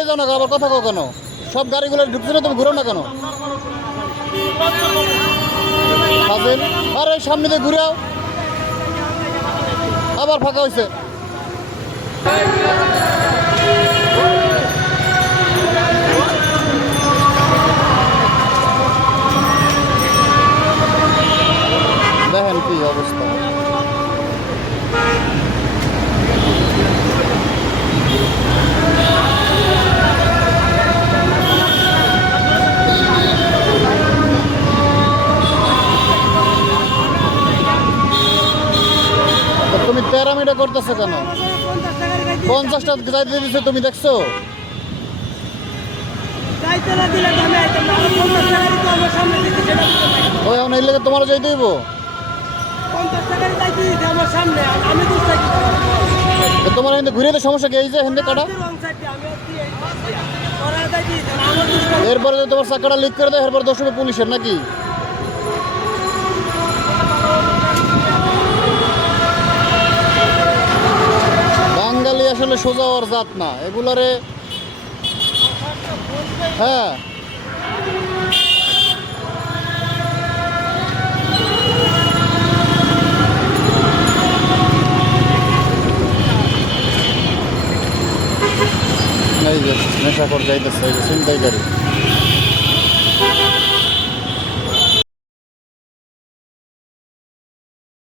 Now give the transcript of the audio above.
হয়ে যাও না, আবার কথা কও কেন? সব গাড়িগুলো ঢুকছে না, তুমি ঘুরো না কেন? ফাজিল, আরে সামনে দিয়ে ঘুরাও, আবার ফাঁকা হয়েছে। দেখেন কি অবস্থা। তুমি প্যারামিডা করতেছো কেন? 50 টাকা যাইতে দিচ্ছে, তুমি দেখছো? ওই এখন এই লেগে তোমারও যাইতে হইব। তোমার কিন্তু ঘুরে সমস্যা কি? এই যে হিন্দে কাটা, এরপরে তোমার চাকাটা লিক করে দেয়, এরপর দোষ হবে পুলিশের নাকি? বাঙালি আসলে সোজা হওয়ার জাত না, এগুলারে। হ্যাঁ, এই যে নেশা করে যাইতেছে, এই যে ছিনতাইকারী।